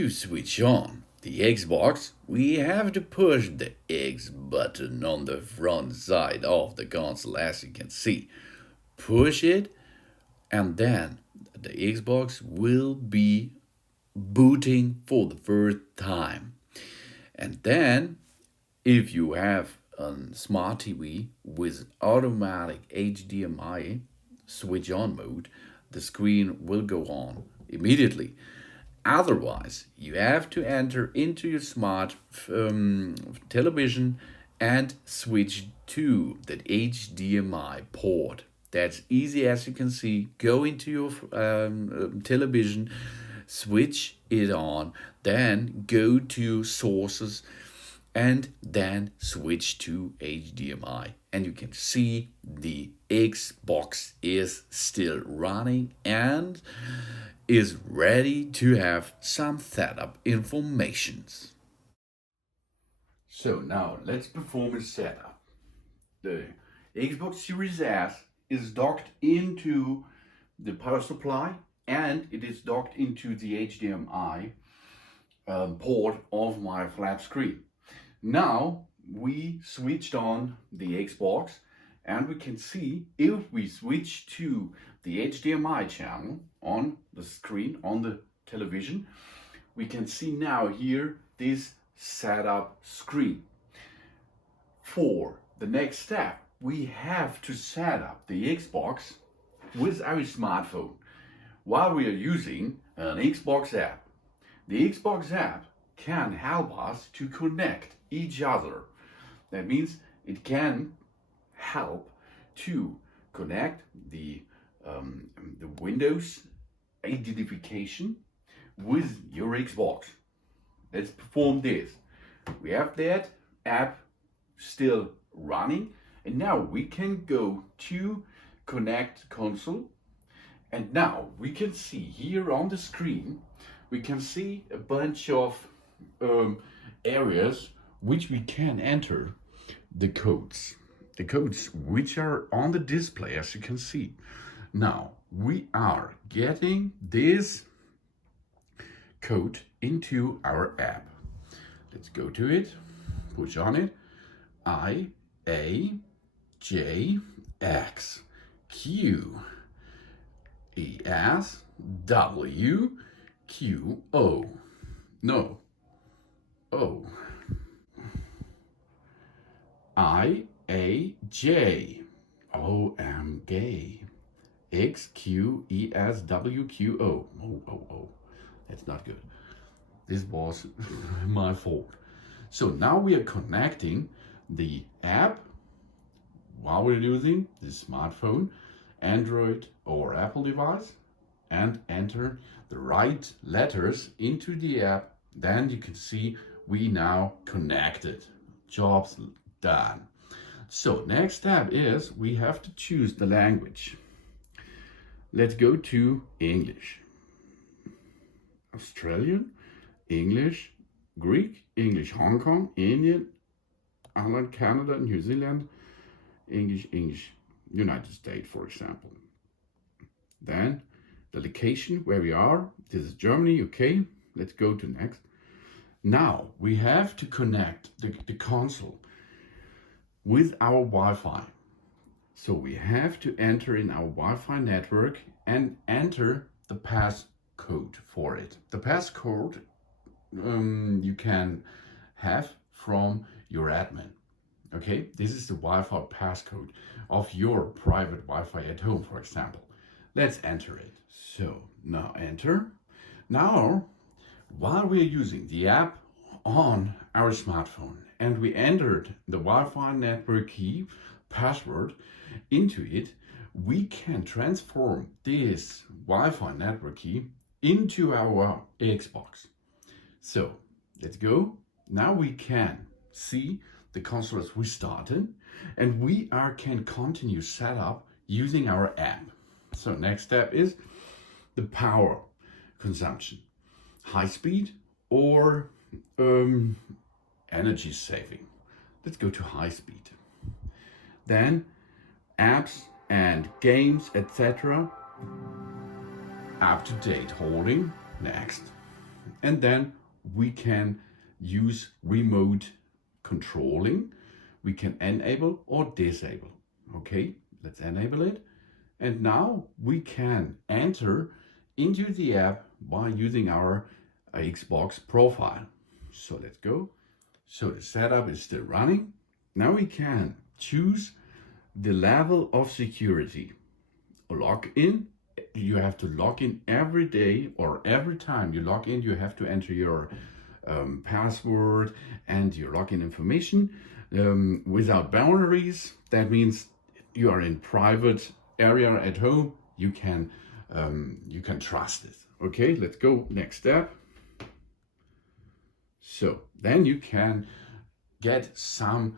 To switch on the Xbox, we have to push the X button on the front side of the console, as you can see. Push it, and then the Xbox will be booting for the first time. And then, if you have a smart TV with automatic HDMI switch on mode, the screen will go on immediately. Otherwise, you have to enter into your smart television and switch to the HDMI port. That's easy as you can see. Go into your television, switch it on, then go to sources, and then switch to HDMI. And you can see the Xbox is still running and is ready to have some setup informations. So now let's perform a setup. The Xbox Series S is docked into the power supply and it is docked into the HDMI port of my flat screen. Now we switched on the Xbox and we can see if we switch to the HDMI channel on the screen, on the television, we can see now here this setup screen. For the next step, we have to set up the Xbox with our smartphone while we are using an Xbox app. The Xbox app can help us to connect each other. That means it can help to connect the Windows identification with your Xbox. Let's perform this. We have that app still running, and now we can go to connect console, and now we can see here on the screen, we can see a bunch of areas which we can enter the codes. The codes which are on the display, as you can see. Now we are getting this code into our app. Let's go to it, push on it. I, A, J, X, Q, E, S, W, Q, O. No. O. I, A, J, O, M, gay. X, Q, E, S, W, Q, O. Oh. That's not good. This was my fault. So now we are connecting the app while we're using the smartphone, Android or Apple device, and enter the right letters into the app. Then you can see we now connected. Job's done. So next step is we have to choose the language. Let's go to English. Australian, English, Greek, English, Hong Kong, Indian, Ireland, Canada, New Zealand, English, United States, for example. Then the location where we are, this is Germany, UK. Let's go to next. Now we have to connect the console with our Wi-Fi. So we have to enter in our Wi-Fi network and enter the passcode for it. The passcode you can have from your admin. Okay, this is the Wi-Fi passcode of your private Wi-Fi at home, for example. Let's enter it. So now enter. Now, while we are using the app on our smartphone and we entered the Wi-Fi network key password into it, we can transform this Wi-Fi network key into our Xbox. So let's go. Now we can see the console as we started, and we can continue setup using our app. So next step is the power consumption, high speed or energy saving. Let's go to high speed. Then apps and games, etc. Up to date holding. Next. and then we can use remote controlling. We can enable or disable. Okay, let's enable it. And now we can enter into the app by using our Xbox profile. So let's go. So the setup is still running. Now we can choose the level of security. Log in. You have to log in every day, or every time you log in, you have to enter your password and your login information without boundaries. That means you are in private area at home. You can trust it. Okay, let's go next step. So then you can get some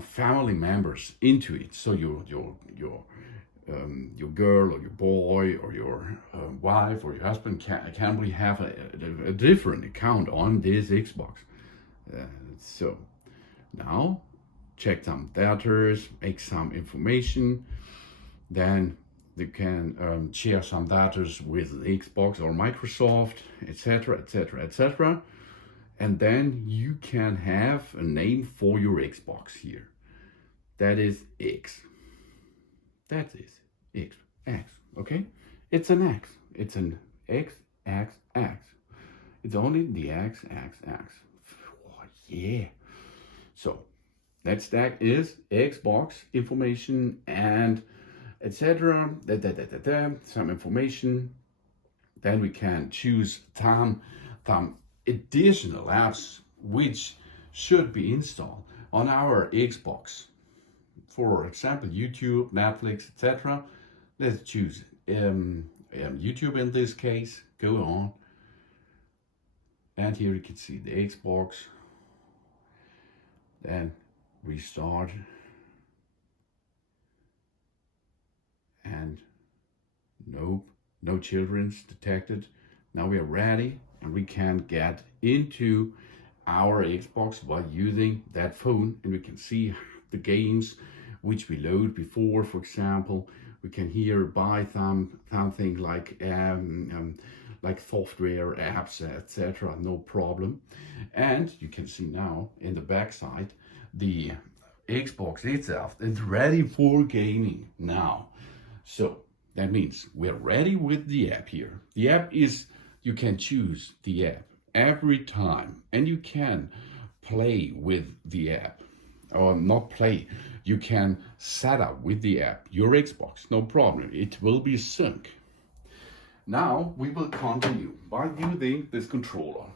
family members into it. So your girl or your boy or your wife or your husband can we have a different account on this Xbox. So now check some data, make some information, then they can share some data with Xbox or Microsoft, etc., etc., etc. And then you can have a name for your Xbox here. That is X. That is X. X. Okay? It's an X. It's an X, X, X. It's only the X, X, X. Oh, yeah. So that stack is Xbox information and etc. Some information. Then we can choose some additional apps which should be installed on our Xbox. For example, YouTube, Netflix, etc. Let's choose YouTube in this case. Go on. And here you can see the Xbox. Then restart. And nope, no children's detected. Now we are ready and we can get into our Xbox by using that phone, and we can see the games which we load before. For example, we can here buy something like software, apps, etc. No problem. And you can see now in the back side the Xbox itself is ready for gaming now. So that means we're ready with the app here. The app is, you can choose the app every time and you can play with the app, or not play, you can set up with the app your Xbox, no problem. It will be sync. Now we will continue by using this controller.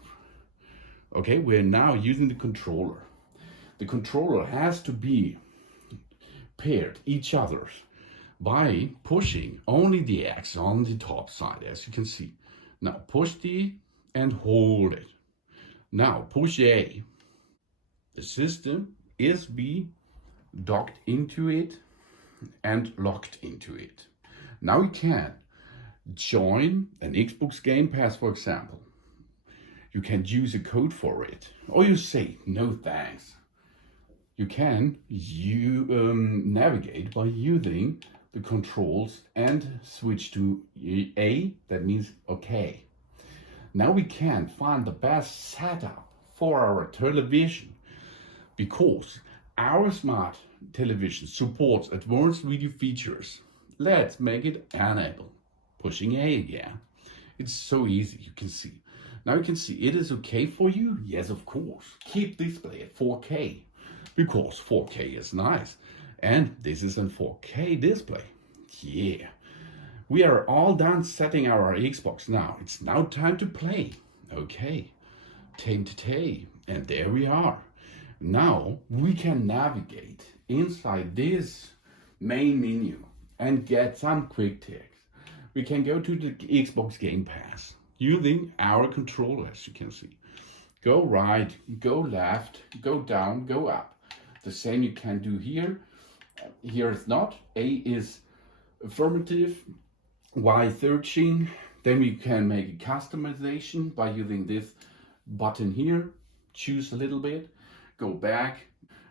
Okay, we're now using the controller. The controller has to be paired each other by pushing only the X on the top side, as you can see. Now push D and hold it. Now push A. The system is be docked into it and locked into it. Now you can join an Xbox Game Pass, for example. You can use a code for it, or you say no thanks. You can navigate by using the controls and switch to A, that means okay. Now we can find the best setup for our television, because our smart television supports advanced video features. Let's make it enable. Pushing A again. It's so easy, you can see. Now you can see it is okay for you. Yes, of course. Keep display at 4K, because 4K is nice. And this is a 4K display. Yeah. We are all done setting our Xbox now. It's now time to play. Okay. Time to play. And there we are. Now we can navigate inside this main menu and get some quick tips. We can go to the Xbox Game Pass using our controller, as you can see. Go right, go left, go down, go up. The same you can do here. Here is not. A is affirmative. Y searching. Then we can make a customization by using this button here. Choose a little bit. Go back.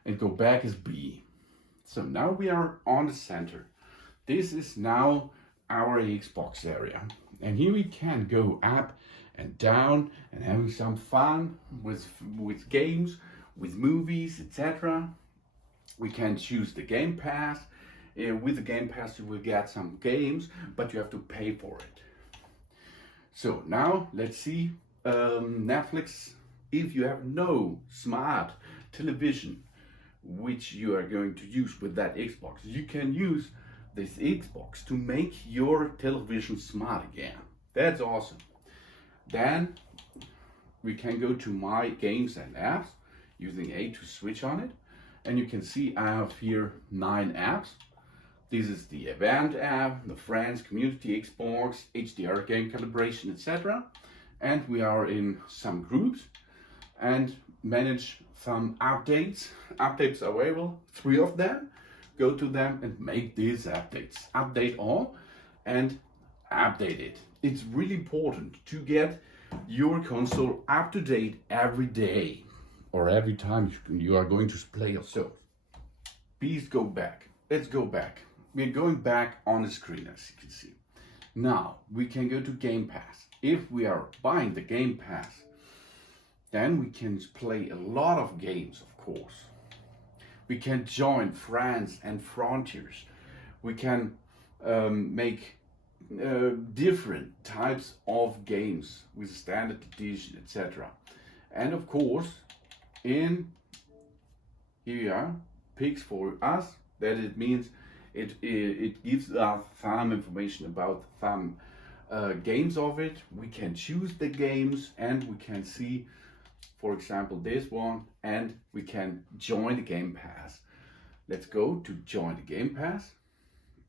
And go back is B. So now we are on the center. This is now our Xbox area. And here we can go up and down and having some fun with games, with movies, etc. We can choose the Game Pass. With the Game Pass you will get some games, but you have to pay for it. So now let's see Netflix. If you have no smart television which you are going to use with that Xbox, you can use this Xbox to make your television smart again. That's awesome. Then we can go to my games and apps using A to switch on it, and you can see I have here 9 apps. This is the event app, the friends, community, Xbox, HDR game calibration, etc. And we are in some groups and manage some updates. Updates available, 3 of them. Go to them and make these updates. Update all and update it. It's really important to get your console up to date every day or every time you are going to play yourself. Please go back. Let's go back. We're going back on the screen, as you can see. Now we can go to Game Pass. If we are buying the Game Pass, then we can play a lot of games, of course. We can join friends and frontiers. We can make different types of games with standard edition, etc. And of course, in here picks for us, that it means it gives us some information about some games of it. We can choose the games and we can see, for example, this one, and we can join the Game Pass. Let's go to join the Game Pass,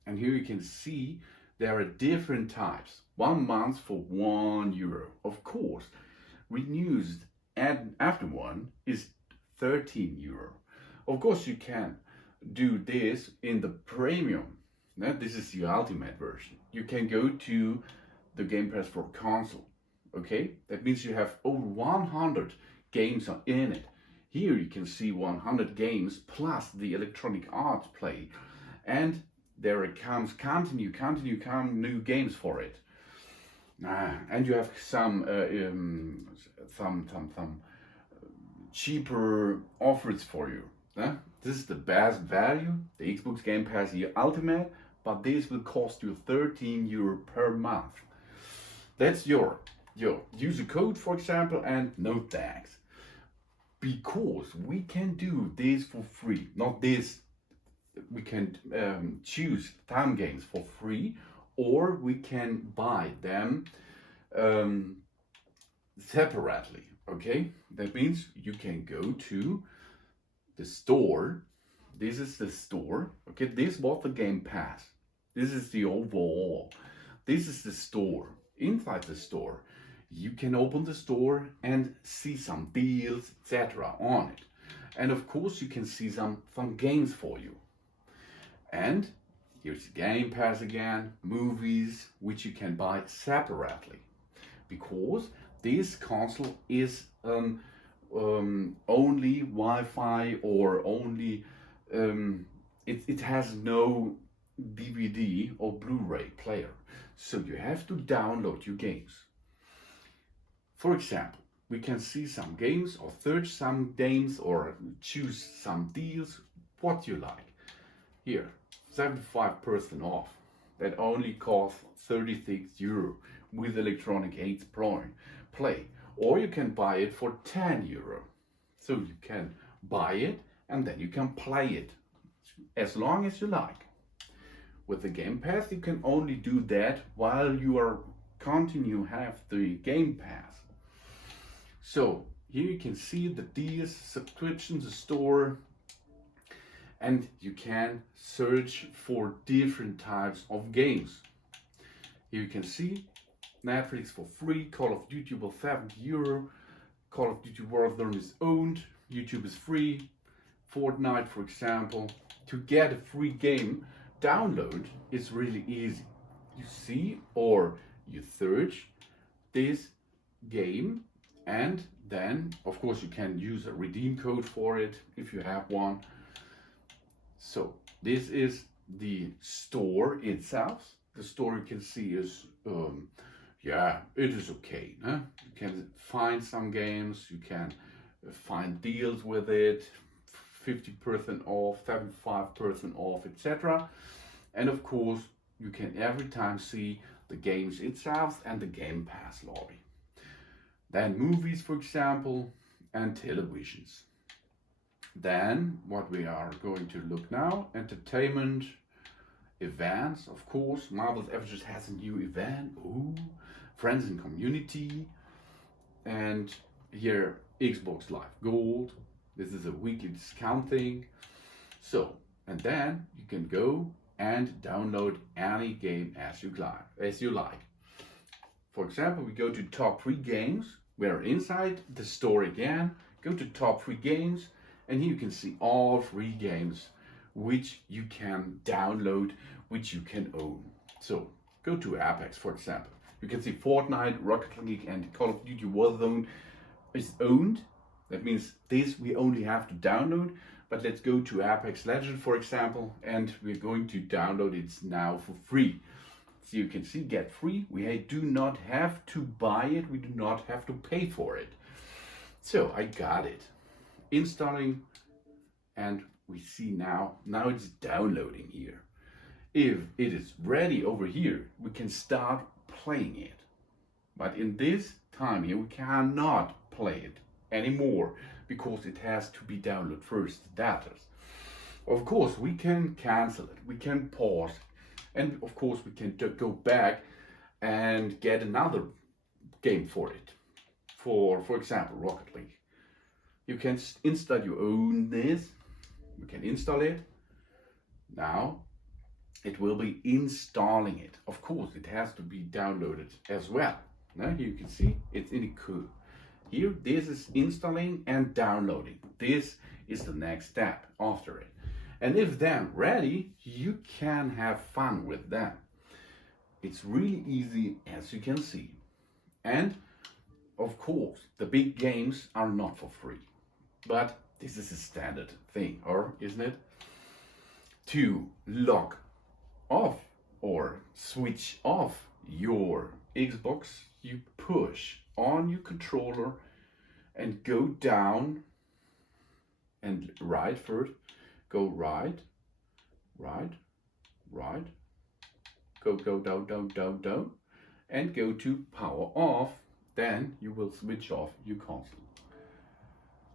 and here you can see there are different types. 1 month for €1. Of course, renews and after one is €13. Of course, you can do this in the premium. Now, this is the ultimate version. You can go to the Game Pass for console. Okay, that means you have over 100 games in it. Here you can see 100 games plus the Electronic Arts Play, and there it comes continue new games for it. And you have some cheaper offers for you. This is the best value, the Xbox Game Pass here Ultimate, but this will cost you €13 per month. That's your user code, for example, and no tax. Because we can do this for free, not this. We can choose time games for free, or we can buy them separately. Okay, that means you can go to the store. This is the store. Okay, this was the Game Pass. This is the overall. This is the store. Inside the store, you can open the store and see some deals, etc. on it. And of course, you can see some fun games for you. And here's the Game Pass again, movies, which you can buy separately. Because this console is only Wi-Fi or only, it has no DVD or Blu-ray player. So you have to download your games. For example, we can see some games or search some games or choose some deals, what you like. Here, 75% off. That only costs €36 with Electronic Arts Play. Or you can buy it for €10. So you can buy it and then you can play it as long as you like. With the Game Pass, you can only do that while you are have the Game Pass. So here you can see the deals, subscriptions, the store, and you can search for different types of games. Here you can see Netflix for free, Call of Duty for €70, Call of Duty Warzone is owned, YouTube is free, Fortnite, for example. To get a free game download is really easy. You see or you search this game, and then of course you can use a redeem code for it if you have one. So this is the store itself. The store you can see is yeah, it is okay. Huh? You can find some games, you can find deals with it, 50% off, 75% off, etc. And of course, you can every time see the games itself and the Game Pass lobby. Then movies, for example, and televisions. Then what we are going to look now, entertainment, events, of course. Marvel's Avengers has a new event. Ooh, friends and community. And here, Xbox Live Gold. This is a weekly discount thing. So, and then you can go and download any game as you like. For example, we go to top 3 games. We're inside the store again. Go to top 3 games, and here you can see all 3 games which you can download, which you can own. So go to Apex, for example. You can see Fortnite, Rocket League, and Call of Duty Warzone is owned. That means this we only have to download. But let's go to Apex Legends, for example, and we're going to download it now for free. So you can see, get free. We do not have to buy it. We do not have to pay for it. So I got it. Installing, and we see now it's downloading here. If it is ready over here, we can start playing it. But in this time here, we cannot play it anymore because it has to be downloaded first, the data. Of course, we can cancel it, we can pause, and of course we can go back and get another game for it. For example, Rocket League. You can install your own this. You can install it. Now it will be installing it. Of course, it has to be downloaded as well. Now here you can see it's in a queue. Here, this is installing and downloading. This is the next step after it. And if they're ready, you can have fun with them. It's really easy, as you can see. And of course, the big games are not for free. But this is a standard thing, or isn't it? To log off or switch off your Xbox, you push on your controller and go down and right first. Go right, go down, and go to power off. Then you will switch off your console.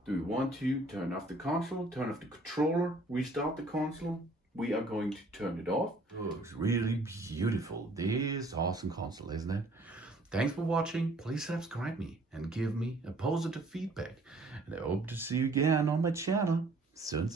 Do you want to turn off the console, turn off the controller, restart the console? We are going to turn it off. Looks really beautiful. This awesome console, isn't it? Thanks for watching. Please subscribe me and give me a positive feedback. And I hope to see you again on my channel soon.